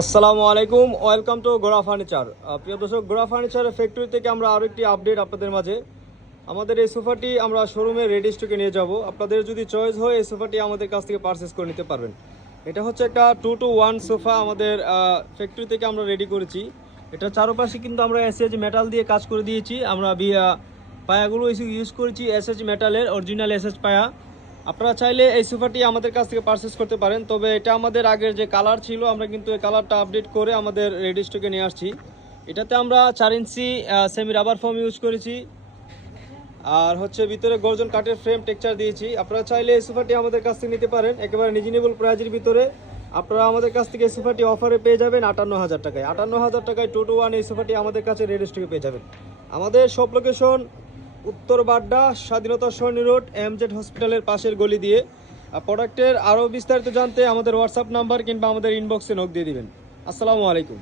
আসসালামু আলাইকুম, welcome to গোড়া ফার্নিচার। প্রিয় দর্শক, গোড়া ফার্নিচারের ফ্যাক্টরি থেকে আমরা আরও একটি আপডেট আপনাদের মাঝে। আমাদের এই সোফাটি আমরা শোরুমে রেডি স্টকে নিয়ে যাব। আপনাদের যদি চয়েস হয় এই সোফাটি আমাদের কাছ থেকে পারচেস করে নিতে পারবেন। এটা হচ্ছে একটা 2-to-1 সোফা আমাদের ফ্যাক্টরি থেকে আমরা রেডি করেছি। এটা চারপাশে কিন্তু আমরা এসএস মেটাল দিয়ে কাজ করে দিয়েছি। আমরা পায়াগুলো ইউজ করেছি এসএস মেটালের অরিজিনাল এসএস পায়া। আপনারা চাইলে এই সোফাটি আমাদের কাছ থেকে পারচেস করতে পারেন, তবে এটা আমাদের আগের যে কালার ছিল আমরা কিন্তু এই কালারটা আপডেট করে আমাদের রেডি স্টকে নিয়ে আসছি। এটাতে আমরা 4 ইঞ্চি সেমি রাবার ফোম ইউজ করেছি, আর হচ্ছে ভিতরে গর্জন কাঠের ফ্রেম টেক্সচার দিয়েছি। আপনারা চাইলে এই সোফাটি আমাদের কাছ থেকে নিতে পারেন একেবারে রিজনেবল প্রাইজের ভিতরে। আপনারা আমাদের কাছ থেকে এই সোফাটি অফারে পেয়ে যাবেন 58,000 টাকায়। 58,000 টাকায় 2-to-1 এই সোফাটি আমাদের কাছে রেডি স্টকে পেয়ে যাবেন। আমাদের সব লোকেশন উত্তর বাড্ডা, স্বাধীনতা সরণি রোড, এমজেড হসপিটালের পাশের গলি দিয়ে। প্রোডাক্টের আরও বিস্তারিত জানতে আমাদের হোয়াটসঅ্যাপ নাম্বার কিংবা আমাদের ইনবক্সে নক দিয়ে দিবেন। আসসালামু আলাইকুম।